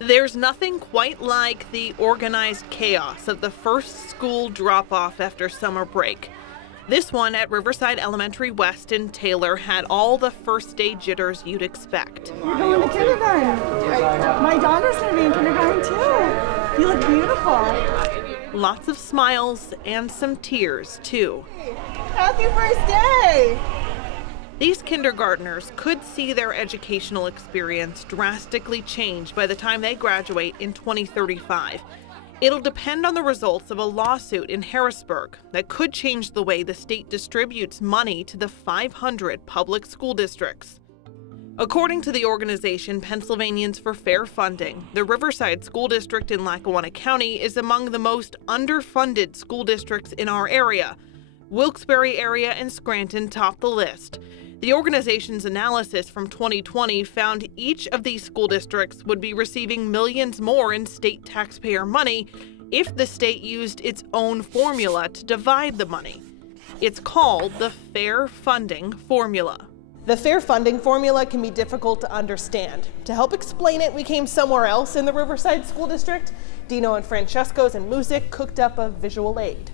There's nothing quite like the organized chaos of the first school drop-off after summer break. This one at Riverside Elementary West in Taylor had all the first day jitters you'd expect. You're going to kindergarten. My daughter's going to be in kindergarten too. You look beautiful. Lots of smiles and some tears too. Happy first day. These kindergartners could see their educational experience drastically change by the time they graduate in 2035. It'll depend on the results of a lawsuit in Harrisburg that could change the way the state distributes money to the 500 public school districts. According to the organization Pennsylvanians for Fair Funding, the Riverside School District in Lackawanna County is among the most underfunded school districts in our area. Wilkes-Barre area and Scranton top the list. The organization's analysis from 2020 found each of these school districts would be receiving millions more in state taxpayer money if the state used its own formula to divide the money. It's called the Fair Funding Formula. The Fair Funding Formula can be difficult to understand. To help explain it, we came somewhere else in the Riverside School District. Dino and Francesco's and Music cooked up a visual aid.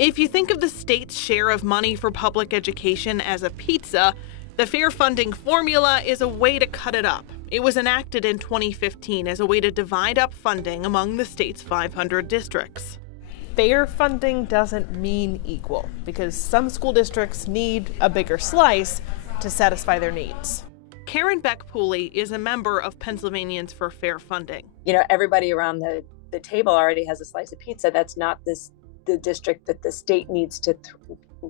If you think of the state's share of money for public education as a pizza, the Fair Funding Formula is a way to cut it up. It was enacted in 2015 as a way to divide up funding among the state's 500 districts. Fair funding doesn't mean equal, because some school districts need a bigger slice to satisfy their needs. Karen Beck-Pooley is a member of Pennsylvanians for Fair Funding. You know, everybody around the table already has a slice of pizza. That's not the district that the state needs to,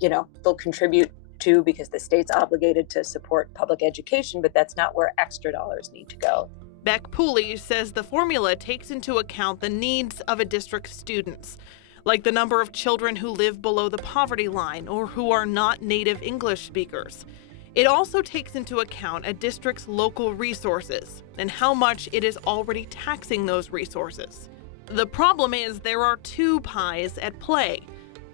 they'll contribute to because the state's obligated to support public education, but that's not where extra dollars need to go. Beck-Pooley says the formula takes into account the needs of a district's students, like the number of children who live below the poverty line or who are not native English speakers. It also takes into account a district's local resources and how much it is already taxing those resources. The problem is there are two pies at play.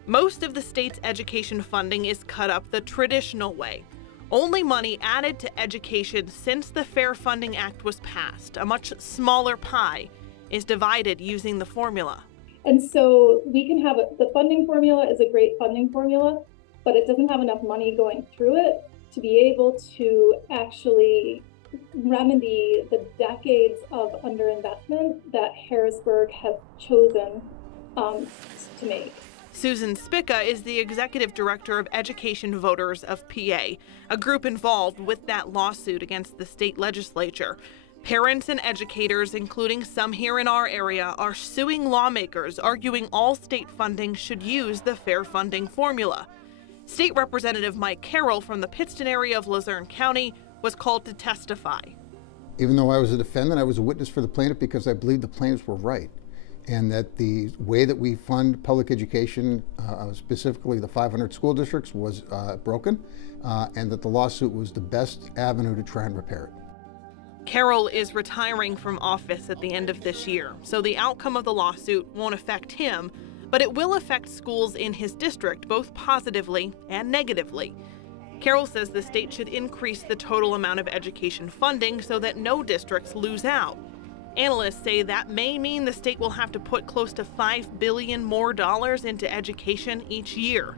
Most of the state's education funding is cut up the traditional way. Only money added to education since the Fair Funding Act was passed, a much smaller pie, is divided using the formula. And so we can have the funding formula is a great funding formula, but it doesn't have enough money going through it to be able to actually remedy the decades of underinvestment that Harrisburg has chosen to make. Susan Spica is the executive director of Education Voters of PA, a group involved with that lawsuit against the state legislature. Parents and educators, including some here in our area, are suing lawmakers, arguing all state funding should use the Fair Funding Formula. State Representative Mike Carroll from the Pittston area of Luzerne County was called to testify. Even though I was a defendant, I was a witness for the plaintiff because I believed the plaintiffs were right, and that the way that we fund public education, specifically the 500 school districts, was broken, and that the lawsuit was the best avenue to try and repair it. Carroll is retiring from office at the end of this year, so the outcome of the lawsuit won't affect him, but it will affect schools in his district, both positively and negatively. Carroll says the state should increase the total amount of education funding so that no districts lose out. Analysts say that may mean the state will have to put close to $5 billion more into education each year.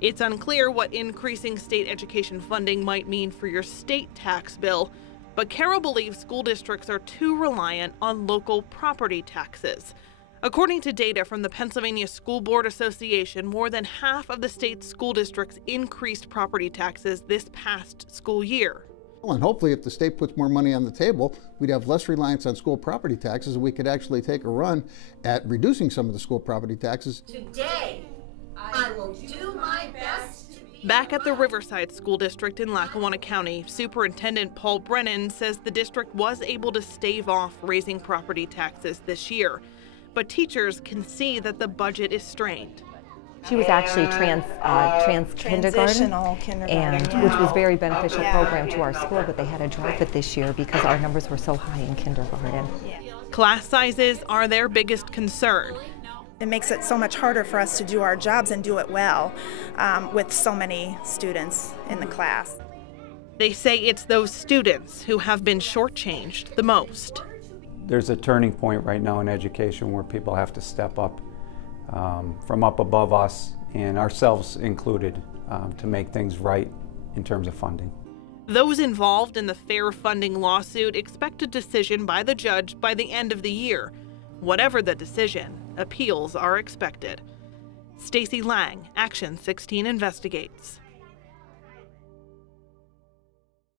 It's unclear what increasing state education funding might mean for your state tax bill, but Carroll believes school districts are too reliant on local property taxes. According to data from the Pennsylvania School Board Association, more than half of the state's school districts increased property taxes this past school year. And hopefully if the state puts more money on the table, we'd have less reliance on school property taxes, and we could actually take a run at reducing some of the school property taxes. Today, I will do my best to be Back at the Riverside School District in Lackawanna County, Superintendent Paul Brennan says the district was able to stave off raising property taxes this year. But teachers can see that the budget is strained. She was actually trans kindergarten, and which was very beneficial program to our school, but they had to drop it this year because our numbers were so high in kindergarten. Class sizes are their biggest concern. It makes it so much harder for us to do our jobs and do it well with so many students in the class. They say it's those students who have been shortchanged the most. there's a turning point right now in education where people have to step up from up above us, and ourselves included, to make things right in terms of funding. Those involved in the fair funding lawsuit expect a decision by the judge by the end of the year. Whatever the decision, appeals are expected. Stacey Lang, Action 16 Investigates.